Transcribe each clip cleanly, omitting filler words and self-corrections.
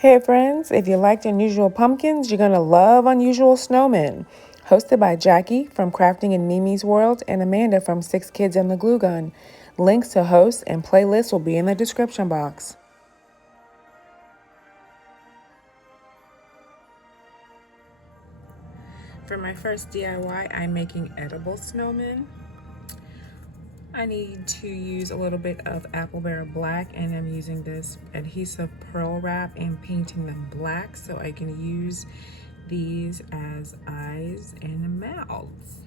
Hey friends, if you liked Unusual Pumpkins, you're going to love Unusual Snowmen. Hosted by Jackie from Crafting in Mimi's World and Amanda from Six Kids and the Glue Gun. Links to hosts and playlists will be in the description box. For my first DIY, I'm making edible snowmen. I need to use a little bit of Apple Bear Black, and I'm using this adhesive pearl wrap and painting them black so I can use these as eyes and mouths.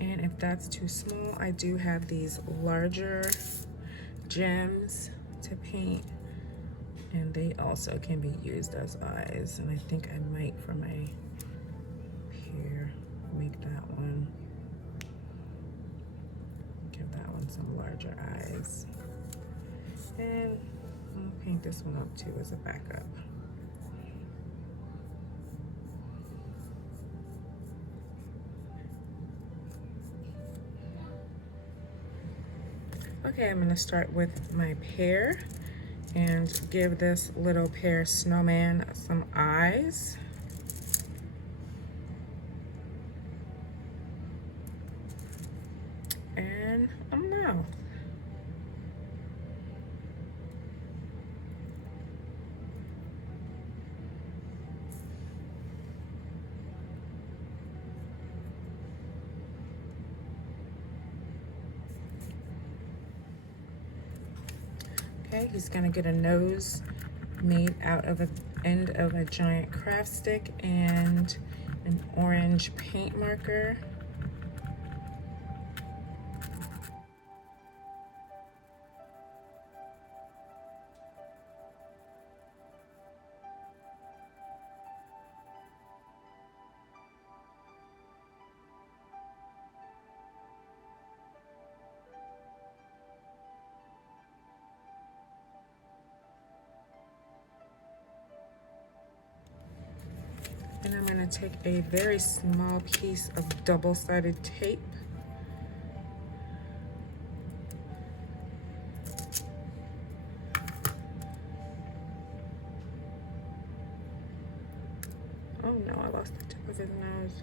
And if that's too small, I do have these larger gems to paint, and they also can be used as eyes. And I think I might, for my pear, make that one, give that one some larger eyes. And I'll paint this one up too as a backup. Okay, I'm gonna start with my pear and give this little pear snowman some eyes. And a mouth. Okay, he's gonna get a nose made out of an end of a giant craft stick and an orange paint marker. And I'm gonna take a very small piece of double-sided tape. Oh no, I lost the tip of his nose.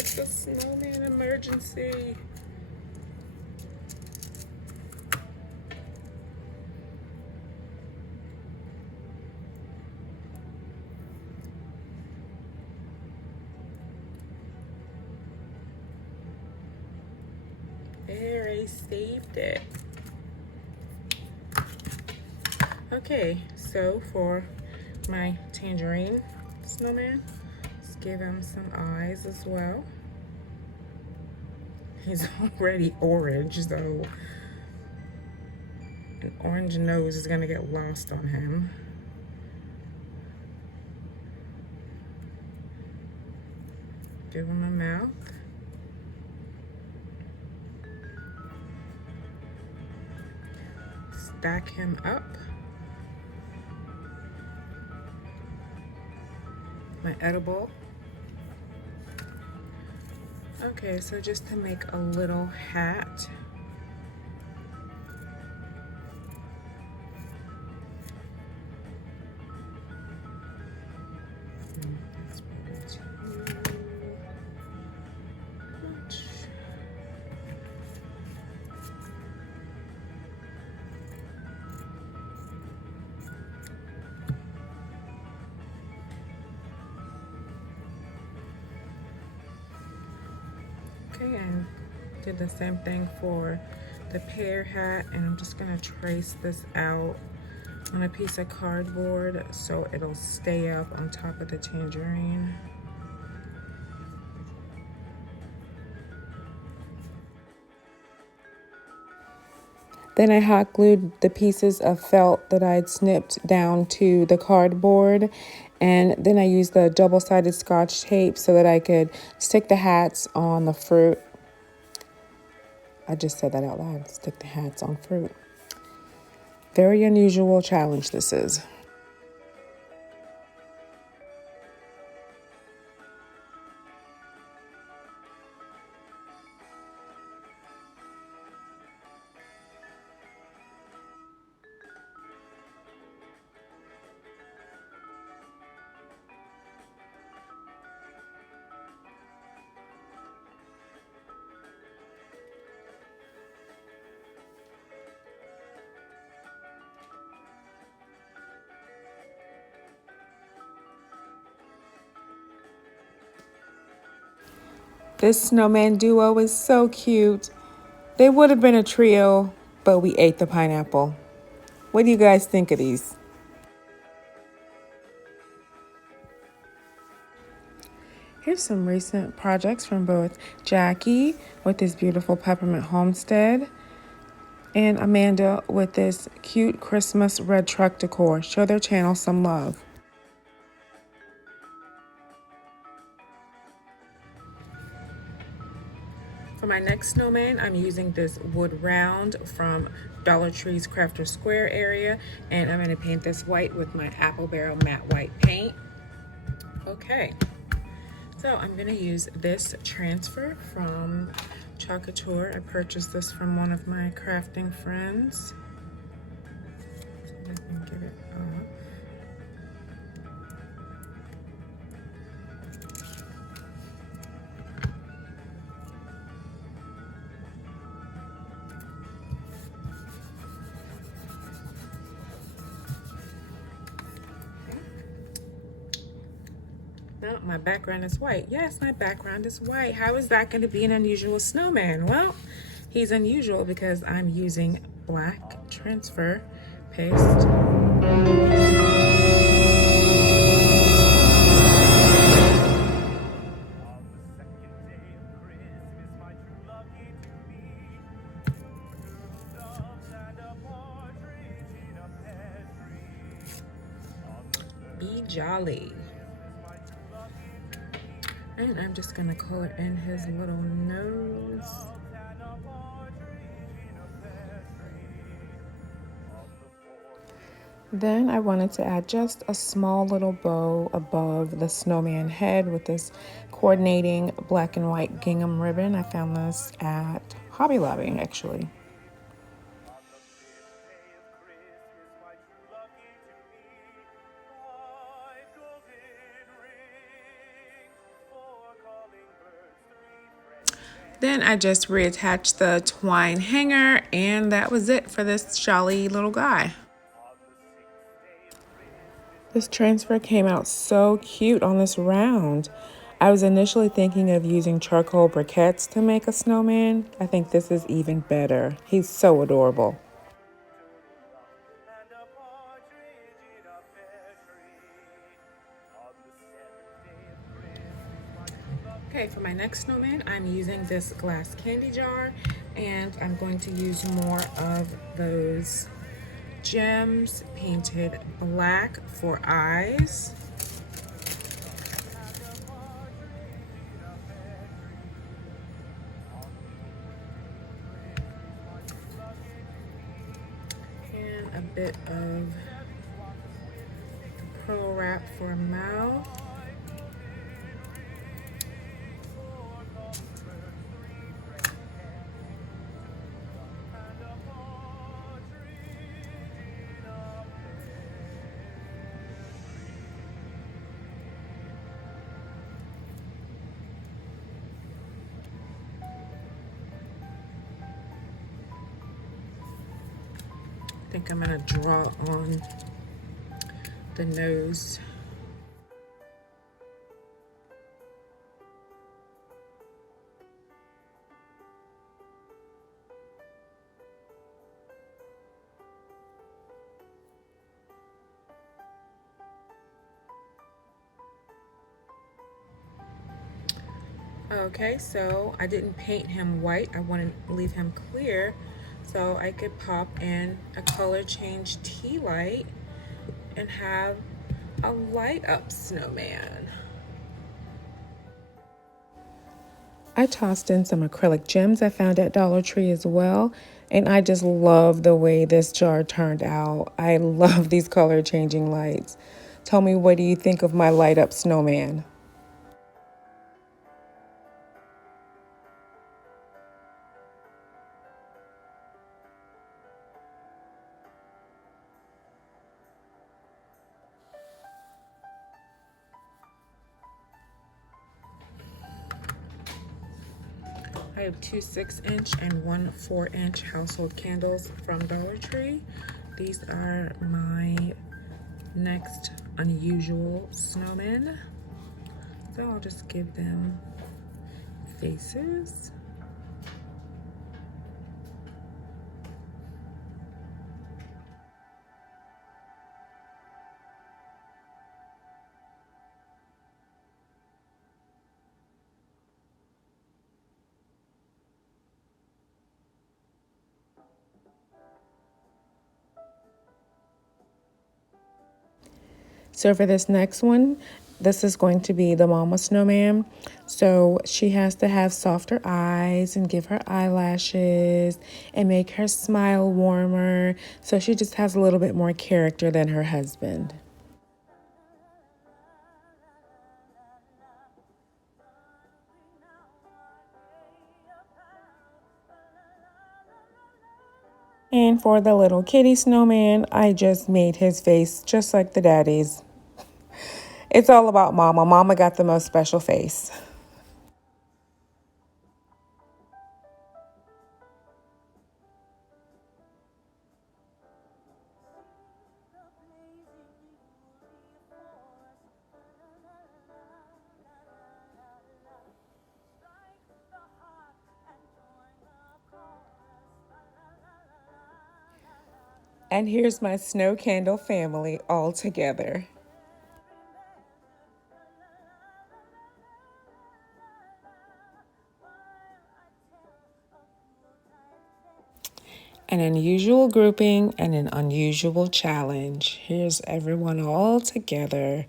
It's a snowman emergency. There, I saved it. Okay, so for my tangerine snowman, let's give him some eyes as well. He's already orange, so an orange nose is gonna get lost on him. Give him a mouth. Stack him up. My edible. Okay, so just to make a little hat. That's maybe too much. Okay, and did the same thing for the pear hat, and I'm just gonna trace this out on a piece of cardboard so it'll stay up on top of the tangerine. Then I hot glued the pieces of felt that I'd snipped down to the cardboard, And then I used the double-sided Scotch tape so that I could stick the hats on the fruit. I just said that out loud, stick the hats on fruit. Very unusual challenge this is. This snowman duo is so cute. They would have been a trio, but we ate the pineapple. What do you guys think of these? Here's some recent projects from both Jackie with this beautiful peppermint homestead and Amanda with this cute Christmas red truck decor. Show their channel some love. For my next snowman, I'm using this wood round from DollarTree's Crafter Square area, and I'm going to paint this white with my Apple Barrel matte white paint. Okay, so I'm going to use this transfer from Chocatour. I purchased this from one of my crafting friends. So I can get it off. No, my background is white. Yes, my background is white. How is that going to be an unusual snowman? Well, he's unusual because I'm using black transfer paste. Be jolly. And I'm just gonna color in his little nose. Then I wanted to add just a small little bow above the snowman head with this coordinating black and white gingham ribbon. I found this at Hobby Lobby, actually. Then I just reattached the twine hanger, and that was it for this jolly little guy. This transfer came out so cute on this round. I was initially thinking of using charcoal briquettes to make a snowman. I think this is even better. He's so adorable. Okay, for my next snowman, I'm using this glass candy jar, and I'm going to use more of those gems painted black for eyes. And a bit of pearl wrap for a mouth. I think I'm gonna draw on the nose. Okay, so I didn't paint him white. I want to leave him clear so I could pop in a color change tea light and have a light up snowman. I tossed in some acrylic gems I found at Dollar Tree as well. And I just love the way this jar turned out. I love these color changing lights. Tell me, what do you think of my light up snowman? I have two 6-inch and one 4-inch household candles from Dollar Tree. These are my next unusual snowmen. So I'll just give them faces. So for this next one, this is going to be the Mama Snowman. So she has to have softer eyes and give her eyelashes and make her smile warmer. So she just has a little bit more character than her husband. And for the little kitty snowman, I just made his face just like the daddy's. It's all about Mama. Mama got the most special face. And here's my snow candle family all together. An unusual grouping and an unusual challenge. Here's everyone all together.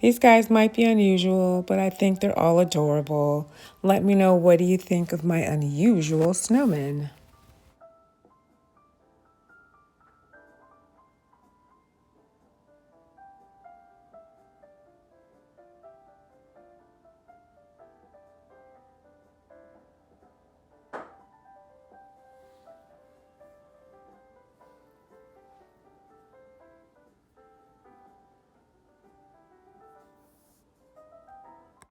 These guys might be unusual, but I think they're all adorable. Let me know, what do you think of my unusual snowmen?